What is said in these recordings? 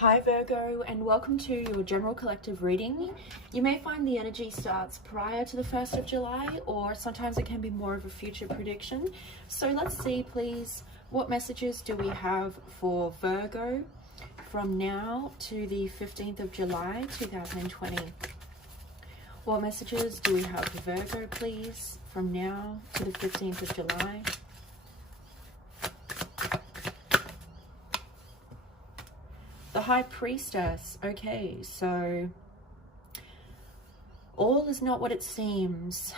Hi Virgo, and welcome to your general collective reading. You may find the energy starts prior to the 1st of July, or sometimes it can be more of a future prediction. So let's see, please, what messages do we have for Virgo from now to the 15th of July 2020? What messages do we have for Virgo, please, from now to the 15th of July? The High Priestess. Okay, so all is not what it seems.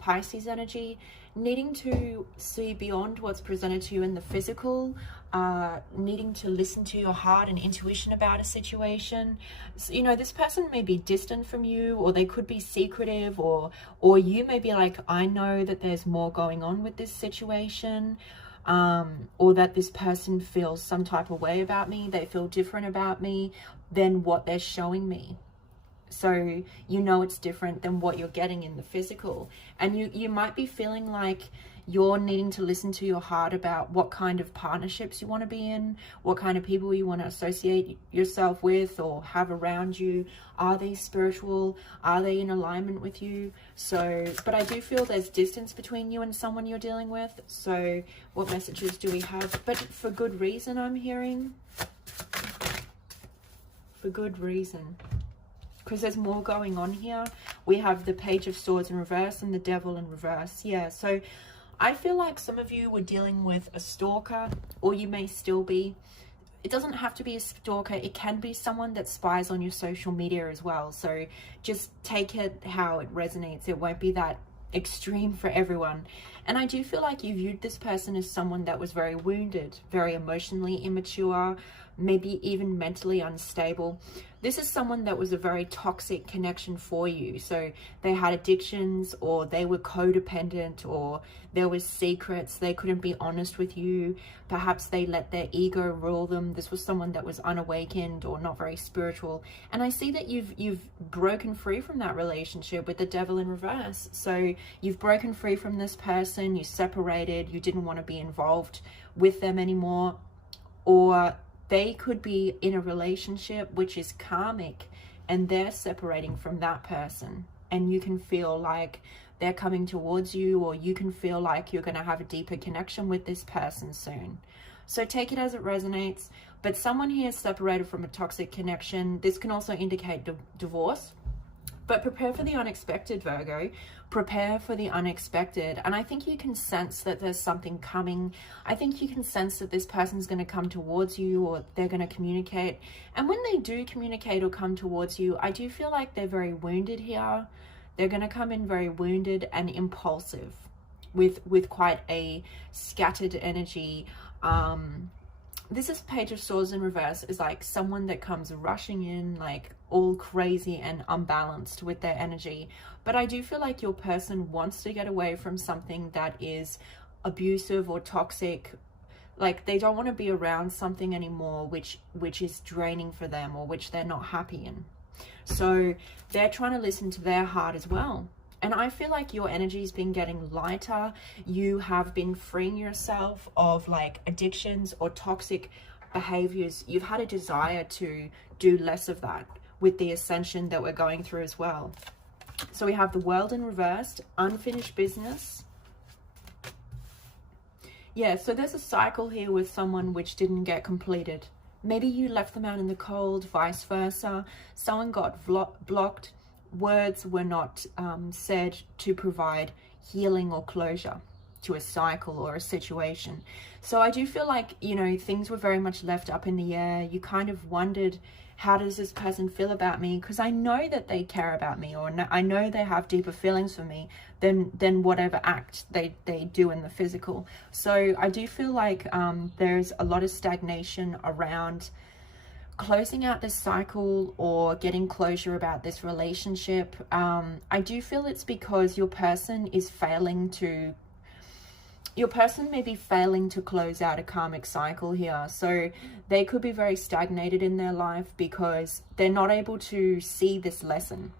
Pisces energy, needing to see beyond what's presented to you in the physical, needing to listen to your heart and intuition about a situation. So, you know, this person may be distant from you, or they could be secretive, or you may be like, I know that there's more going on with this situation. Or that this person feels some type of way about me. They feel different about me than what they're showing me. So you know it's different than what you're getting in the physical. And you might be feeling like you're needing to listen to your heart about what kind of partnerships you want to be in, what kind of people you want to associate yourself with or have around you. Are they spiritual? Are they in alignment with you? So, but I do feel there's distance between you and someone you're dealing with. So what messages do we have? But for good reason, I'm hearing. For good reason. Because there's more going on here. We have the Page of Swords in reverse and the Devil in reverse. Yeah, so I feel like some of you were dealing with a stalker, or you may still be. It doesn't have to be a stalker. It can be someone that spies on your social media as well. So just take it how it resonates. It won't be that extreme for everyone. And I do feel like you viewed this person as someone that was very wounded, very emotionally immature, maybe even mentally unstable. This is someone that was a very toxic connection for you. So they had addictions, or they were codependent, or there was secrets. They couldn't be honest with you. Perhaps they let their ego rule them. This was someone that was unawakened or not very spiritual. And I see that you've broken free from that relationship with the Devil in reverse. So you've broken free from this person. You separated. You didn't want to be involved with them anymore. Or they could be in a relationship which is karmic, and they're separating from that person. And you can feel like they're coming towards you, or you can feel like you're going to have a deeper connection with this person soon. So take it as it resonates. But someone here is separated from a toxic connection. This can also indicate divorce. But prepare for the unexpected, Virgo. Prepare for the unexpected. And I think you can sense that there's something coming. I think you can sense that this person's going to come towards you, or they're going to communicate. And when they do communicate or come towards you, I do feel like they're very wounded here. They're going to come in very wounded and impulsive with quite a scattered energy. This is Page of Swords in reverse, is like someone that comes rushing in like all crazy and unbalanced with their energy. But I do feel like your person wants to get away from something that is abusive or toxic. Like they don't want to be around something anymore which is draining for them, or which they're not happy in. So they're trying to listen to their heart as well. And I feel like your energy's been getting lighter. You have been freeing yourself of like addictions or toxic behaviors. You've had a desire to do less of that with the ascension that we're going through as well. So we have the World in reversed, unfinished business. Yeah, so there's a cycle here with someone which didn't get completed. Maybe you left them out in the cold, vice versa. Someone got blocked. Words were not said to provide healing or closure to a cycle or a situation. So I do feel like, you know, things were very much left up in the air. You kind of wondered, how does this person feel about me? Because I know that they care about me, or I know they have deeper feelings for me than whatever act they do in the physical. So I do feel like there's a lot of stagnation around closing out this cycle or getting closure about this relationship. I do feel it's because your person may be failing to close out a karmic cycle here. So they could be very stagnated in their life because they're not able to see this lesson.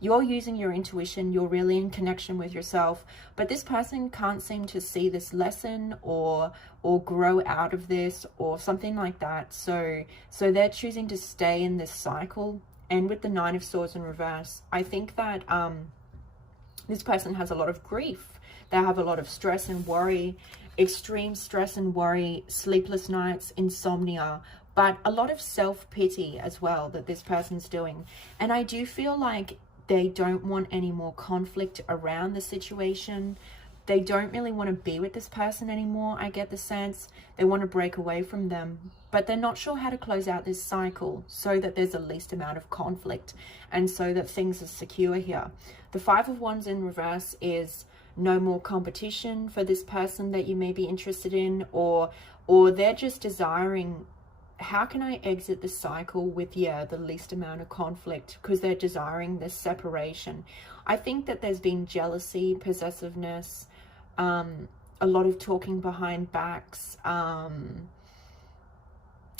You're using your intuition, you're really in connection with yourself, but this person can't seem to see this lesson or grow out of this or something like that. So they're choosing to stay in this cycle. And with the Nine of Swords in reverse, I think that this person has a lot of grief. They have a lot of stress and worry, extreme stress and worry, sleepless nights, insomnia, but a lot of self-pity as well that this person's doing. And I do feel like they don't want any more conflict around the situation. They don't really want to be with this person anymore. I get the sense they want to break away from them, but they're not sure how to close out this cycle so that there's the least amount of conflict and so that things are secure here. The Five of Wands in reverse is no more competition for this person that you may be interested in, or they're just desiring, how can I exit the cycle with, the least amount of conflict, because they're desiring this separation. I think that there's been jealousy, possessiveness, a lot of talking behind backs,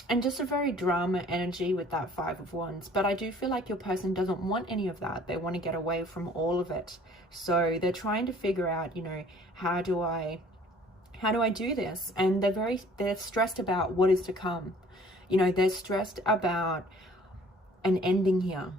and just a very drama energy with that Five of Wands. But I do feel like your person doesn't want any of that. They want to get away from all of it. So they're trying to figure out, you know, how do I do this? And they're stressed about what is to come. You know, they're stressed about an ending here,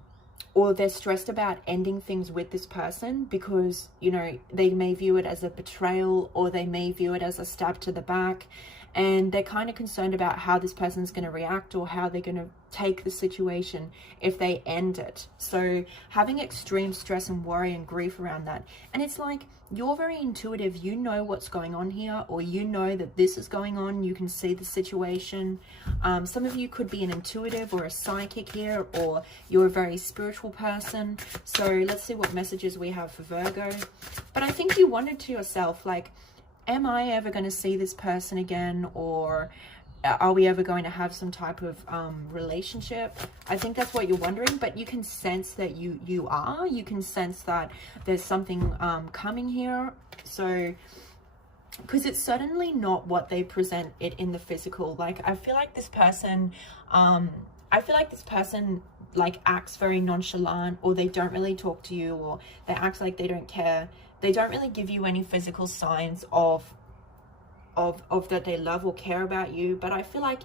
or they're stressed about ending things with this person because, you know, they may view it as a betrayal, or they may view it as a stab to the back. And they're kind of concerned about how this person's going to react or how they're going to take the situation if they end it. So having extreme stress and worry and grief around that. And it's like, you're very intuitive. You know what's going on here, or you know that this is going on. You can see the situation. Some of you could be an intuitive or a psychic here, or you're a very spiritual person. So let's see what messages we have for Virgo. But I think you wondered to yourself, like, am I ever going to see this person again, or are we ever going to have some type of relationship? I think that's what you're wondering, but you can sense that you are. You can sense that there's something coming here. So, because it's certainly not what they present it in the physical. Like, I feel like this person, like acts very nonchalant, or they don't really talk to you, or they act like they don't care. They don't really give you any physical signs of that they love or care about you. But I feel like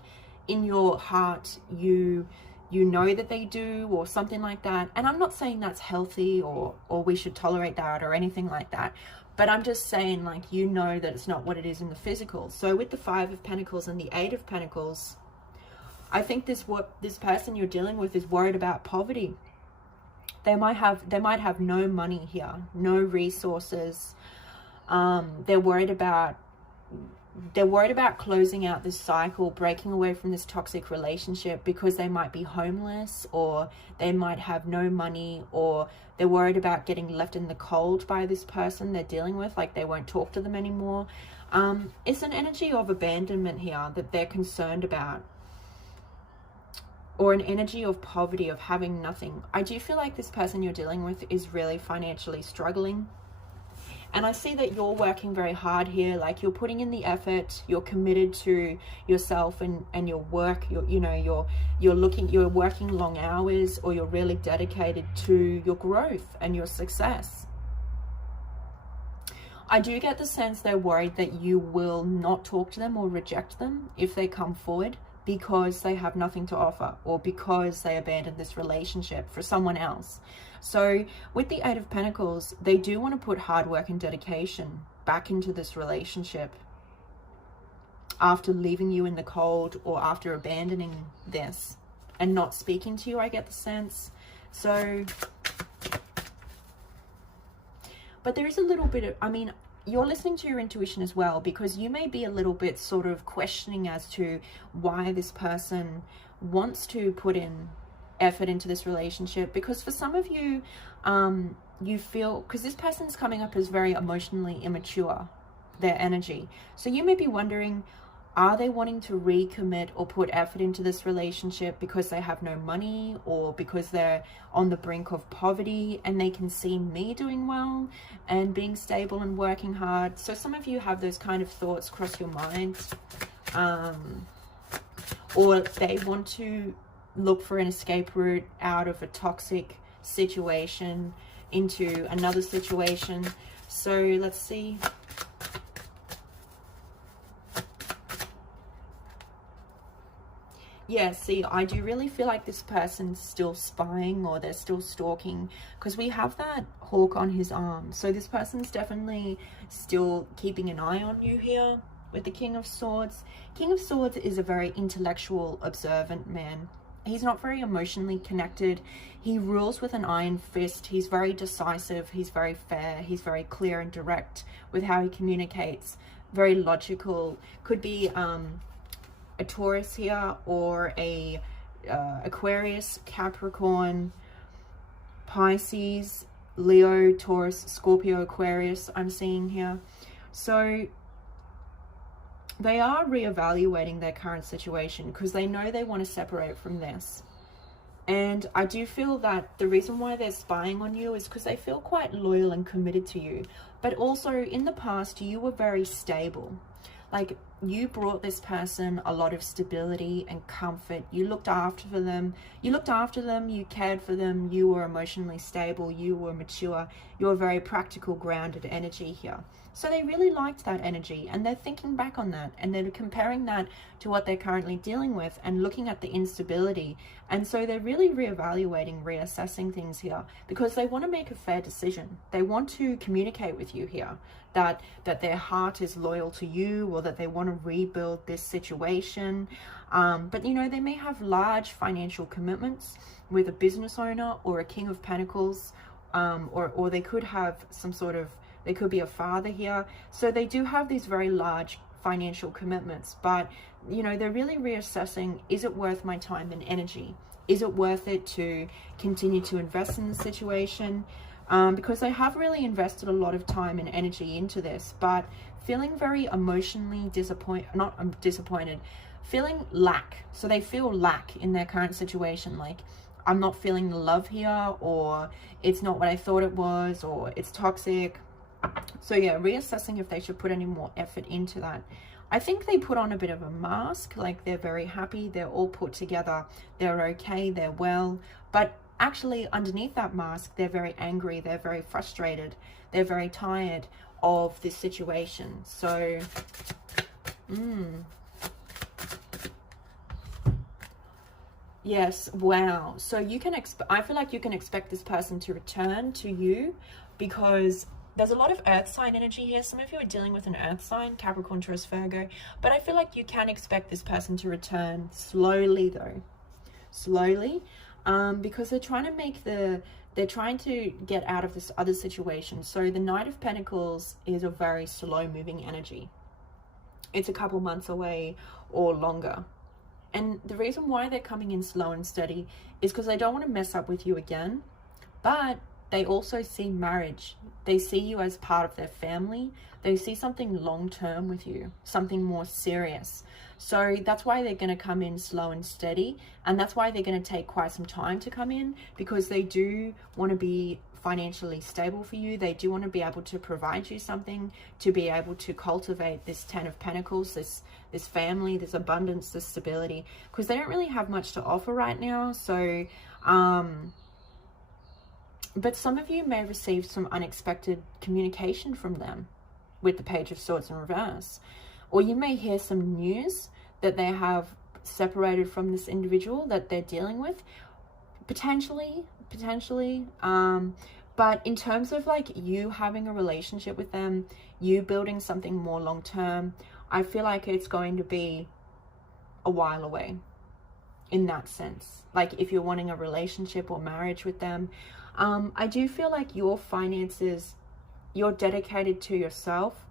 in your heart, you know that they do, or something like that. And I'm not saying that's healthy or we should tolerate that or anything like that. But I'm just saying, like, you know that it's not what it is in the physical. So with the Five of Pentacles and the Eight of Pentacles, I think this person you're dealing with is worried about poverty. They might have no money here, no resources. They're worried about closing out this cycle, breaking away from this toxic relationship, because they might be homeless, or they might have no money, or they're worried about getting left in the cold by this person they're dealing with, like they won't talk to them anymore. It's an energy of abandonment here that they're concerned about, or an energy of poverty, of having nothing. I do feel like this person you're dealing with is really financially struggling. And I see that you're working very hard here, like you're putting in the effort, you're committed to yourself and your work, you're working long hours, or you're really dedicated to your growth and your success. I do get the sense they're worried that you will not talk to them or reject them if they come forward, because they have nothing to offer, or because they abandoned this relationship for someone else. So with the Eight of Pentacles, they do want to put hard work and dedication back into this relationship after leaving you in the cold, or after abandoning this and not speaking to you, I get the sense. So, but there is a little bit of, I mean, you're listening to your intuition as well, because you may be a little bit sort of questioning as to why this person wants to put in effort into this relationship. Because for some of you, you feel, because this person's coming up as very emotionally immature, their energy. So you may be wondering, are they wanting to recommit or put effort into this relationship because they have no money, or because they're on the brink of poverty and they can see me doing well and being stable and working hard? So some of you have those kind of thoughts cross your mind, or they want to look for an escape route out of a toxic situation into another situation. So let's see. Yeah, see, I do really feel like this person's still spying, or they're still stalking, because we have that hawk on his arm. So this person's definitely still keeping an eye on you here with the King of Swords. King of Swords is a very intellectual, observant man. He's not very emotionally connected. He rules with an iron fist. He's very decisive. He's very fair. He's very clear and direct with how he communicates. Very logical. Could be a Taurus here, or a Aquarius, Capricorn, Pisces, Leo, Taurus, Scorpio, Aquarius I'm seeing here. So they are reevaluating their current situation because they know they want to separate from this. And I do feel that the reason why they're spying on you is because they feel quite loyal and committed to you. But also in the past, you were very stable. Like, you brought this person a lot of stability and comfort. You looked after them. You cared for them. You were emotionally stable. You were mature. You were very practical, grounded energy here. So they really liked that energy, and they're thinking back on that, and they're comparing that to what they're currently dealing with and looking at the instability. And so they're really reevaluating, reassessing things here because they want to make a fair decision. They want to communicate with you here that their heart is loyal to you, or that they want to rebuild this situation. But you know, they may have large financial commitments with a business owner or a King of Pentacles, or they could have some sort of, they could be a father here. So they do have these very large financial commitments, but you know, they're really reassessing, is it worth my time and energy? Is it worth it to continue to invest in the situation? Because they have really invested a lot of time and energy into this, but feeling very emotionally disappointed, feeling lack. So they feel lack in their current situation. Like, I'm not feeling the love here, or it's not what I thought it was, or it's toxic. So yeah, reassessing if they should put any more effort into that. I think they put on a bit of a mask, like they're very happy, they're all put together, they're okay, they're well, but actually underneath that mask, they're very angry, they're very frustrated, they're very tired of this situation. So, yes, wow. So you can I feel like you can expect this person to return to you, because there's a lot of earth sign energy here. Some of you are dealing with an earth sign, Capricorn, Taurus, Virgo, but I feel like you can expect this person to return slowly though, slowly, because they're trying to get out of this other situation. So the Knight of Pentacles is a very slow moving energy. It's a couple months away or longer. And the reason why they're coming in slow and steady is because they don't want to mess up with you again, but they also see marriage. They see you as part of their family. They see something long-term with you, something more serious. So that's why they're going to come in slow and steady. And that's why they're going to take quite some time to come in, because they do want to be financially stable for you. They do want to be able to provide you something, to be able to cultivate this Ten of Pentacles, this family, this abundance, this stability, because they don't really have much to offer right now. So, but some of you may receive some unexpected communication from them with the Page of Swords in reverse. Or you may hear some news that they have separated from this individual that they're dealing with. Potentially. But in terms of like you having a relationship with them, you building something more long-term, I feel like it's going to be a while away in that sense. Like if you're wanting a relationship or marriage with them, I do feel like your finances, you're dedicated to yourself.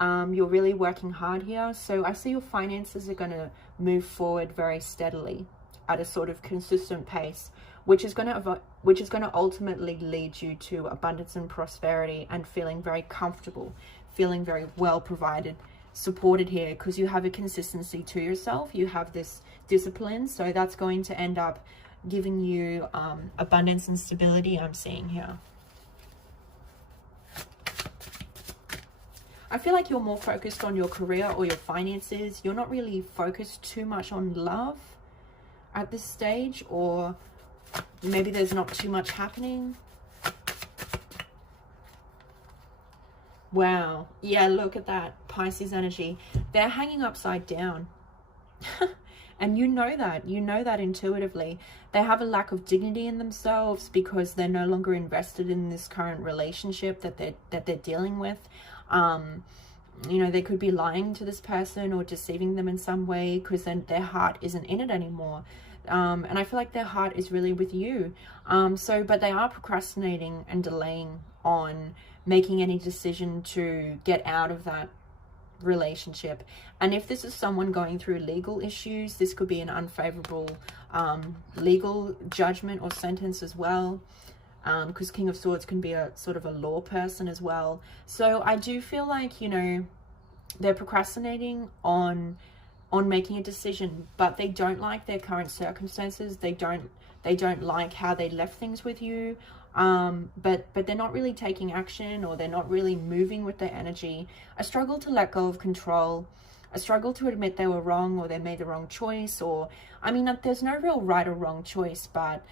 You're really working hard here. So I see your finances are going to move forward very steadily at a sort of consistent pace, which is going to ultimately lead you to abundance and prosperity and feeling very comfortable, feeling very well provided, supported here, because you have a consistency to yourself. You have this discipline. So that's going to end up giving you abundance and stability, I'm seeing here. I feel like you're more focused on your career or your finances. You're not really focused too much on love at this stage, or Maybe there's not too much happening. Wow. Yeah, look at that. Pisces energy. They're hanging upside down. And you know that intuitively. They have a lack of dignity in themselves because they're no longer invested in this current relationship that they're dealing with. You know, they could be lying to this person or deceiving them in some way because then their heart isn't in it anymore. And I feel like their heart is really with you. But they are procrastinating and delaying on making any decision to get out of that relationship. And if this is someone going through legal issues, this could be an unfavorable legal judgment or sentence as well, because King of Swords can be a sort of a law person as well. So I do feel like, you know, they're procrastinating on making a decision, but they don't like their current circumstances. They don't like how they left things with you. But they're not really taking action, or they're not really moving with their energy. A struggle to let go of control, a struggle to admit they were wrong, or they made the wrong choice, or, I mean, there's no real right or wrong choice, but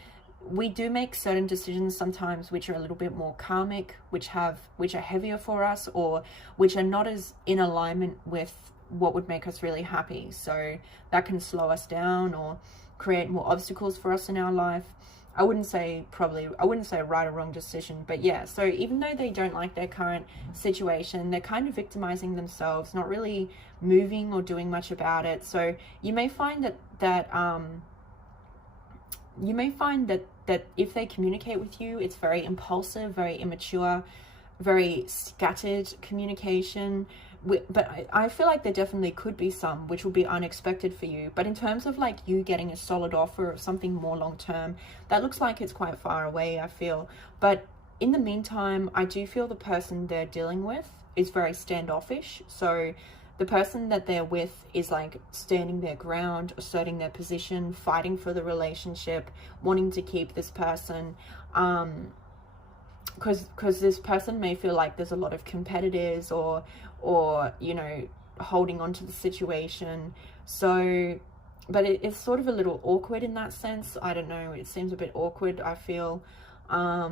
we do make certain decisions sometimes which are a little bit more karmic, which are heavier for us, or which are not as in alignment with what would make us really happy. So that can slow us down or create more obstacles for us in our life. I wouldn't say a right or wrong decision, but yeah, so even though they don't like their current situation, they're kind of victimizing themselves, not really moving or doing much about it. So you may find that if they communicate with you, it's very impulsive, very immature, very scattered communication. But I feel like there definitely could be some which will be unexpected for you. But in terms of like you getting a solid offer of something more long term, that looks like it's quite far away, I feel. But in the meantime, I do feel the person they're dealing with is very standoffish. So the person that they're with is like standing their ground, asserting their position, fighting for the relationship, wanting to keep this person. Because this person may feel like there's a lot of competitors or you know, holding on to the situation. So but it's sort of a little awkward in that sense. I don't know, it seems a bit awkward, I feel. I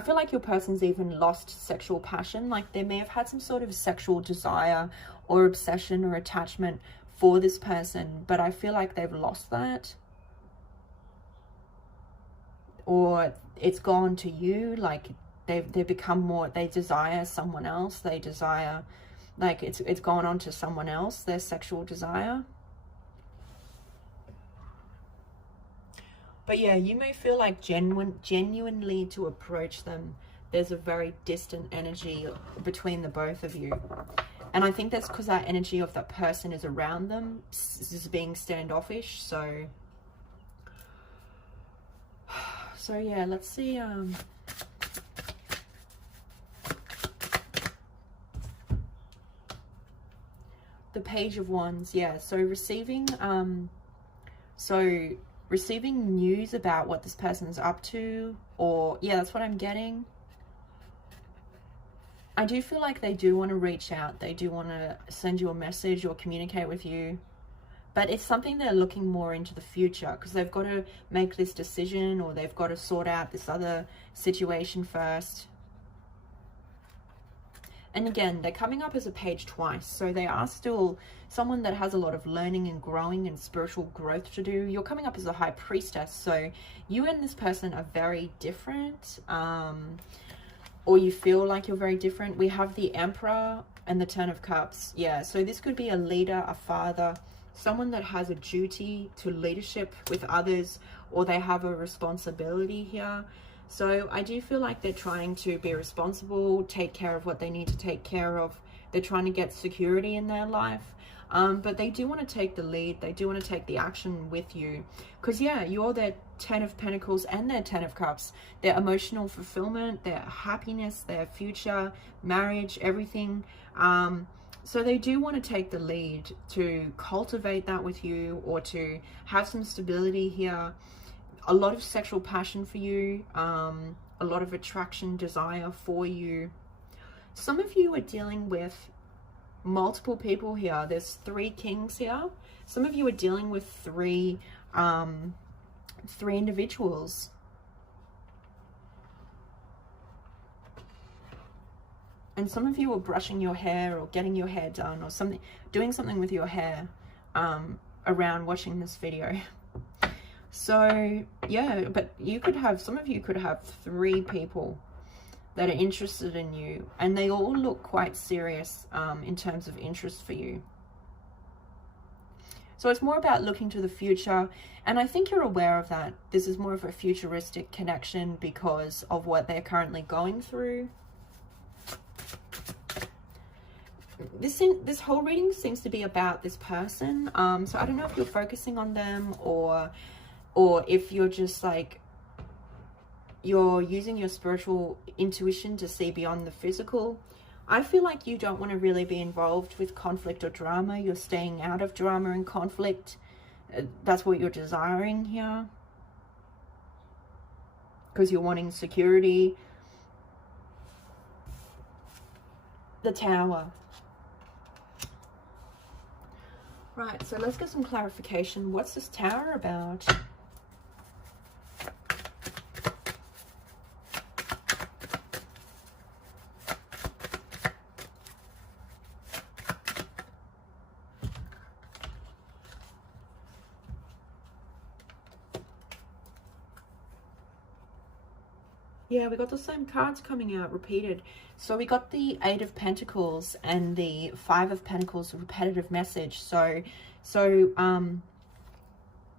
feel like your person's even lost sexual passion. Like they may have had some sort of sexual desire or obsession or attachment for this person, but I feel like they've lost that. Or it's gone to you, like they've become more, they desire someone else, they desire, like it's gone on to someone else, their sexual desire. But yeah, you may feel like genuinely to approach them, there's a very distant energy between the both of you. And I think that's because that energy of that person is around them, is being standoffish. So yeah, let's see. The Page of Wands. Yeah, so receiving news about what this person's up to, or yeah, that's what I'm getting. I do feel like they do want to reach out, they do want to send you a message or communicate with you. But it's something they're looking more into the future, because they've got to make this decision, or they've got to sort out this other situation first. And again, they're coming up as a page twice. So they are still someone that has a lot of learning and growing and spiritual growth to do. You're coming up as a High Priestess. So you and this person are very different. Or you feel like you're very different. We have the Emperor and the Ten of Cups. Yeah, so this could be a leader, a father, someone that has a duty to leadership with others, or they have a responsibility here. So I do feel like they're trying to be responsible, take care of what they need to take care of. They're trying to get security in their life. But they do want to take the lead. They do want to take the action with you. Because, yeah, you're their Ten of Pentacles and their Ten of Cups. Their emotional fulfillment, their happiness, their future, marriage, everything. So they do want to take the lead to cultivate that with you, or to have some stability here. A lot of sexual passion for you, a lot of attraction, desire for you. Some of you are dealing with multiple people here. There's 3 kings here. Some of you are dealing with three individuals. And some of you are brushing your hair or getting your hair done or something, doing something with your hair around watching this video. So yeah, but you could have, some of you could have 3 people that are interested in you, and they all look quite serious in terms of interest for you. So it's more about looking to the future, and I think you're aware of that. This is more of a futuristic connection because of what they're currently going through. This whole reading seems to be about this person. So I don't know if you're focusing on them or if you're just like, you're using your spiritual intuition to see beyond the physical. I feel like you don't want to really be involved with conflict or drama. You're staying out of drama and conflict. That's what you're desiring here, because you're wanting security. The Tower. Right, so let's get some clarification. What's this Tower about? Yeah, we got the same cards coming out repeated. So we got the 8 of Pentacles and the 5 of Pentacles, repetitive message. So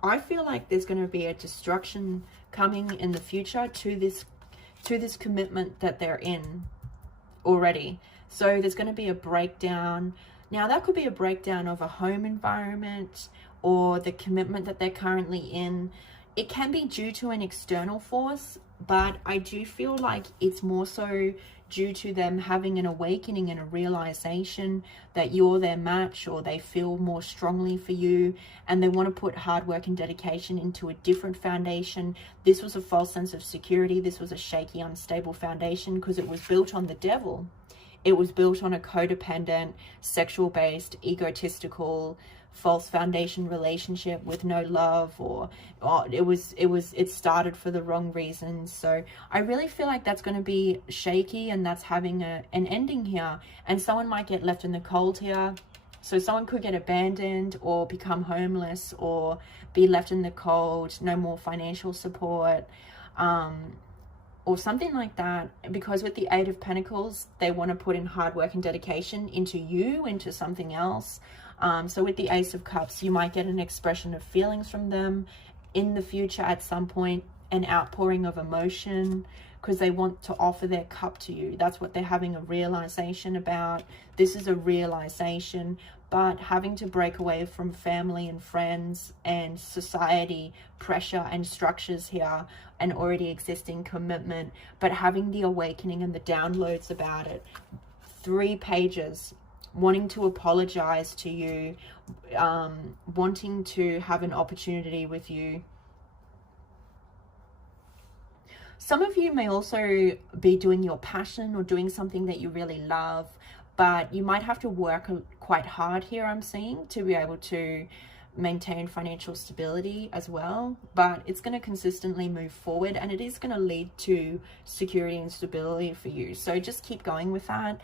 I feel like there's going to be a destruction coming in the future to this commitment that they're in already. So there's going to be a breakdown. Now that could be a breakdown of a home environment or the commitment that they're currently in. It can be due to an external force, but I do feel like it's more so due to them having an awakening and a realization that you're their match, or they feel more strongly for you and they want to put hard work and dedication into a different foundation. This was a false sense of security. This was a shaky, unstable foundation because it was built on the devil. It was built on a codependent, sexual-based, egotistical, false foundation relationship with no love, or it started for the wrong reasons. So I really feel like that's going to be shaky, and that's having an ending here, and someone might get left in the cold here. So someone could get abandoned or become homeless or be left in the cold, no more financial support, or something like that, because with the 8 of Pentacles, they want to put in hard work and dedication into you, into something else. So with the Ace of Cups, you might get an expression of feelings from them in the future at some point, an outpouring of emotion, because they want to offer their cup to you. That's what they're having a realization about. This is a realization, but having to break away from family and friends and society pressure and structures here, and already existing commitment, but having the awakening and the downloads about it. 3 pages. Wanting to apologize to you, wanting to have an opportunity with you. Some of you may also be doing your passion or doing something that you really love, but you might have to work quite hard here, I'm seeing, to be able to maintain financial stability as well. But it's going to consistently move forward, and it is going to lead to security and stability for you. So just keep going with that.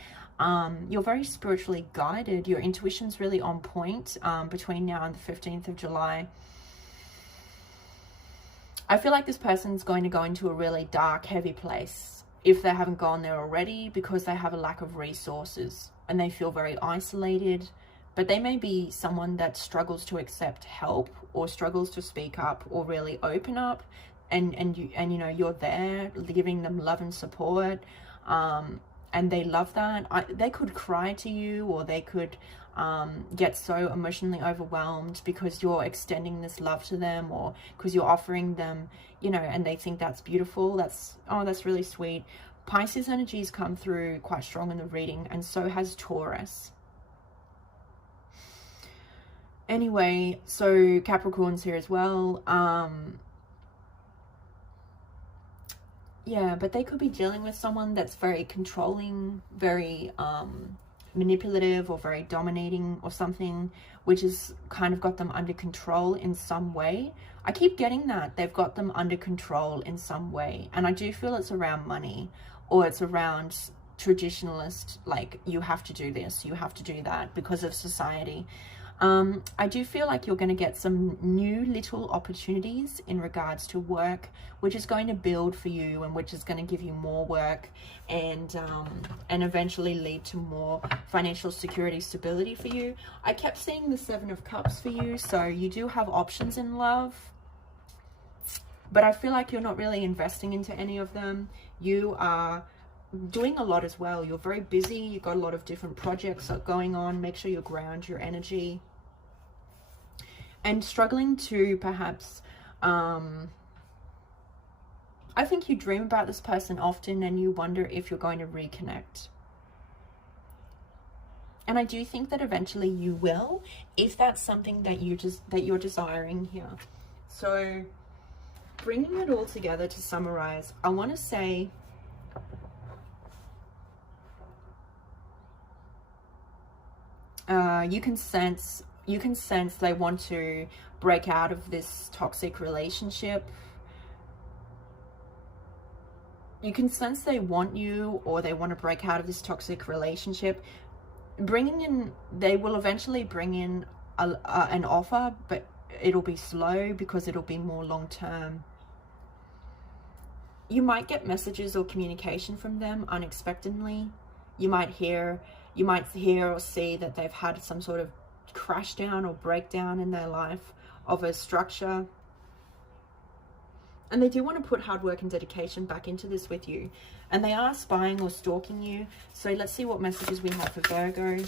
You're very spiritually guided. Your intuition's really on point between now and the 15th of July. I feel like this person's going to go into a really dark, heavy place if they haven't gone there already, because they have a lack of resources and they feel very isolated. But they may be someone that struggles to accept help or struggles to speak up or really open up, and you know, you're there giving them love and support. And they love that. They could cry to you, or they could get so emotionally overwhelmed because you're extending this love to them, or because you're offering them, you know, and they think that's beautiful. That's really sweet. Pisces energies come through quite strong in the reading, and so has Taurus. Anyway, so Capricorn's here as well. Yeah, but they could be dealing with someone that's very controlling, very manipulative or very dominating or something, which has kind of got them under control in some way. I keep getting that they've got them under control in some way, and I do feel it's around money, or it's around traditionalist, like you have to do this, you have to do that because of society. I do feel like you're going to get some new little opportunities in regards to work, which is going to build for you, and which is going to give you more work, and eventually lead to more financial security, stability for you. I kept seeing the 7 of Cups for you, so you do have options in love, but I feel like you're not really investing into any of them. You are doing a lot as well. You're very busy. You've got a lot of different projects going on. Make sure you ground your energy. And struggling to perhaps, I think you dream about this person often, and you wonder if you're going to reconnect. And I do think that eventually you will, if that's something that you're desiring here. So bringing it all together to summarize, I want to say, you can sense they want to break out of this toxic relationship. You can sense they want you, or they want to break out of this toxic relationship. They will eventually bring in an offer, but it'll be slow because it'll be more long-term. You might get messages or communication from them unexpectedly. You might hear or see that they've had some sort of crash down or breakdown in their life of a structure, and they do want to put hard work and dedication back into this with you, and they are spying or stalking you. So let's see what messages we have for Virgo.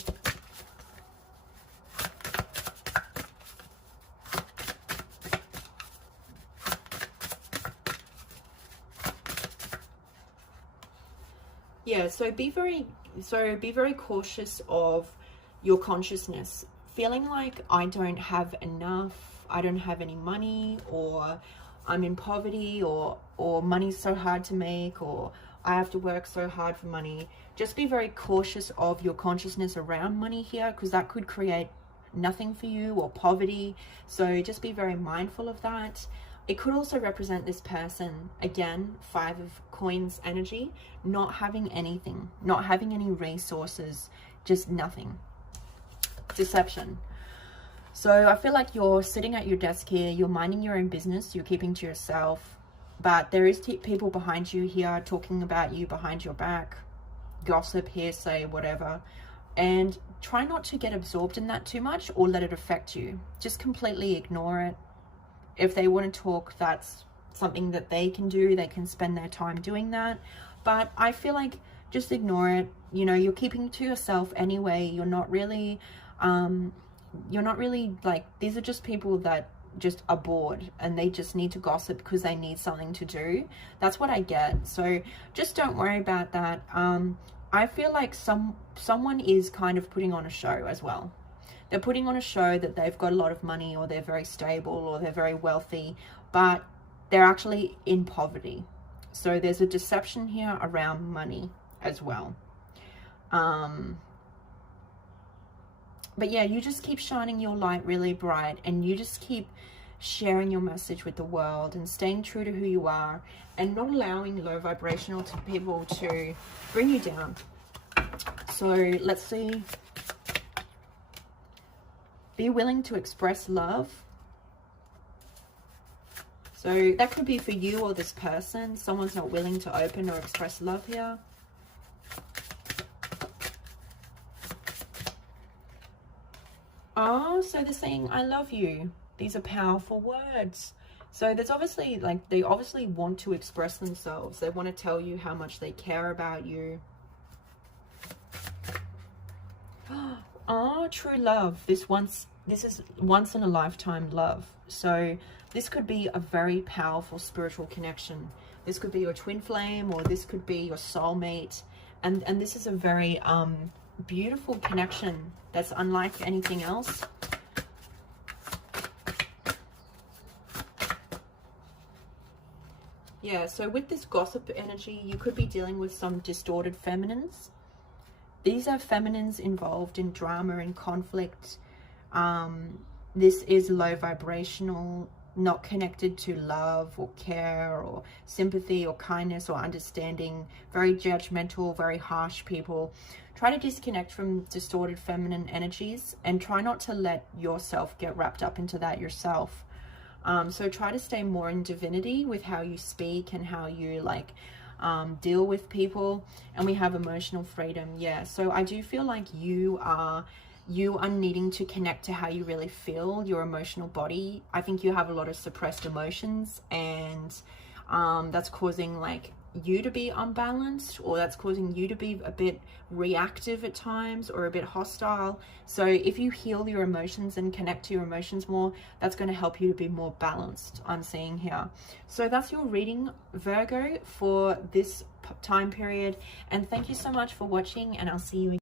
Yeah, so be very cautious of your consciousness. Feeling like I don't have enough, I don't have any money, or I'm in poverty, or money's so hard to make, or I have to work so hard for money. Just be very cautious of your consciousness around money here, because that could create nothing for you, or poverty. So just be very mindful of that. It could also represent this person, again, 5 of Coins energy, not having anything, not having any resources, just nothing. Deception. So I feel like you're sitting at your desk here, you're minding your own business, you're keeping to yourself, but there is people behind you here talking about you behind your back, gossip, hearsay, whatever. And try not to get absorbed in that too much or let it affect you. Just completely ignore it. If they want to talk, that's something that they can do. They can spend their time doing that. But I feel like just ignore it. You know, you're keeping to yourself anyway. You're not really like, these are just people that just are bored and they just need to gossip because they need something to do. That's what I get. So just don't worry about that. I feel like someone is kind of putting on a show as well. They're putting on a show that they've got a lot of money, or they're very stable, or they're very wealthy, but they're actually in poverty. So there's a deception here around money as well. But yeah, you just keep shining your light really bright, and you just keep sharing your message with the world and staying true to who you are, and not allowing low vibrational people to bring you down. So let's see. Be willing to express love. So that could be for you or this person. Someone's not willing to open or express love here. Oh, so they're saying, I love you. These are powerful words. So there's obviously, like, they obviously want to express themselves. They want to tell you how much they care about you. Oh, true love. This is once in a lifetime love. So this could be a very powerful spiritual connection. This could be your twin flame, or this could be your soulmate. And this is a very beautiful connection that's unlike anything else. Yeah, so with this gossip energy, you could be dealing with some distorted feminines. These are feminines involved in drama and conflict. This is low vibrational, not connected to love or care or sympathy or kindness or understanding. Very judgmental, very harsh people. Try to disconnect from distorted feminine energies and try not to let yourself get wrapped up into that yourself. So try to stay more in divinity with how you speak and how you like deal with people. And we have emotional freedom. Yeah, so I do feel like you are needing to connect to how you really feel, your emotional body. I think you have a lot of suppressed emotions, and that's causing like you to be unbalanced, or that's causing you to be a bit reactive at times or a bit hostile. So if you heal your emotions and connect to your emotions more, that's going to help you to be more balanced, I'm seeing here. So that's your reading, Virgo, for this time period, and thank you so much for watching, and I'll see you again.